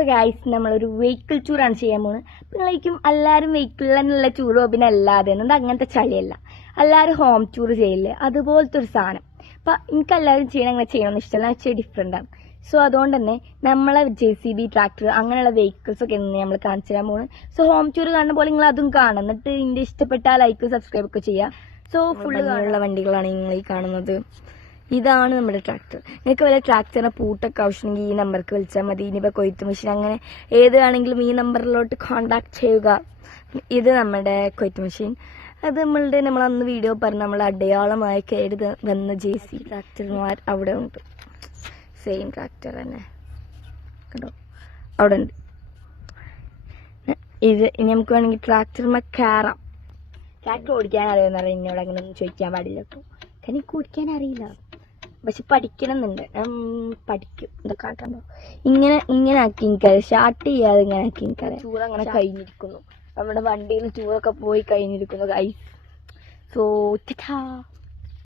അപ്പോൾ ഗൈസ് നമ്മളൊരു വെഹിക്കിൾ ടൂറാണ് ചെയ്യാൻ പോകുന്നത് അപ്പോൾ നിങ്ങളേക്കും എല്ലാവരും വെഹിക്കിളിൽ തന്നെയുള്ള ടൂറോ പിന്നെ അല്ലാതെ എന്നത് അങ്ങനത്തെ ചളിയല്ല. എല്ലാവരും ഹോം ടൂർ ചെയ്യില്ലേ? അതുപോലത്തെ ഒരു സാധനം. അപ്പോൾ എനിക്ക് എല്ലാവരും ചെയ്യണം അങ്ങനെ ചെയ്യണമെന്ന് ഇഷ്ടമല്ല വെച്ചാൽ ഡിഫറെന്റ് ആണ്. സോ അതുകൊണ്ട് തന്നെ നമ്മളെ ജെ സി ബി ട്രാക്ടർ അങ്ങനെയുള്ള വെഹിക്കിൾസ് ഒക്കെ നമ്മൾ കാണിച്ചു തരാൻ പോകുന്നത് സോ ഹോം ടൂർ കാണുന്ന പോലെ നിങ്ങൾ അതും കാണും എന്നിട്ട് ഇതിന്റെ ഇഷ്ടപ്പെട്ട ലൈക്ക് സബ്സ്ക്രൈബ് ഒക്കെ ചെയ്യുക സോ ഫുള്ള് ഉള്ള വണ്ടികളാണ് നിങ്ങൾ ഈ കാണുന്നത്. ഇതാണ് നമ്മുടെ ട്രാക്ടർ നിങ്ങൾക്ക് വല്ല ട്രാക്ടറിന് പൂട്ടൊക്കെ ആവശ്യമെങ്കിൽ ഈ നമ്പർക്ക് വിളിച്ചാൽ മതി. ഇനിയിപ്പോൾ കൊയ്ത്ത് മെഷീൻ അങ്ങനെ ഏത് വേണമെങ്കിലും ഈ നമ്പറിലോട്ട് കോൺടാക്ട് ചെയ്യുക. ഇത് നമ്മുടെ കൊയ്ത്ത് മെഷീൻ അത് നമ്മളുടെ നമ്മൾ അന്ന് വീഡിയോ പറഞ്ഞ നമ്മൾ അടയാളമായി ത- വന്ന ജെ സി ട്രാക്ടർമാർ അവിടെ ഉണ്ട്. സെയിം ട്രാക്ടർ തന്നെ. കേട്ടോ അവിടെ ഉണ്ട്. ഇത് ഇനി നമുക്ക് വേണമെങ്കിൽ ട്രാക്ടർമ കയറാം ട്രാക്ടർ ഓടിക്കാൻ അറിയുന്ന എന്നോട് അങ്ങനെ ഒന്നും ചോദിക്കാൻ പാടില്ല കേട്ടോ. കാരണം ഓടിക്കാൻ അറിയില്ല. പക്ഷെ പഠിക്കണം എന്നുണ്ട് പഠിക്കും. ഇതൊക്കെ ആക്കാൻ ഇങ്ങനെ ഇങ്ങനെ ആക്കി എനിക്കറിയാം ഷാർട്ട് ചെയ്യാതെ ഇങ്ങനെ ആക്കി എനിക്കറിയാം ടൂർ അങ്ങനെ കഴിഞ്ഞിരിക്കുന്നു. നമ്മുടെ വണ്ടിയിൽ ടൂറൊക്കെ പോയി കഴിഞ്ഞിരിക്കുന്നു ഗൈസ് സോ ടാ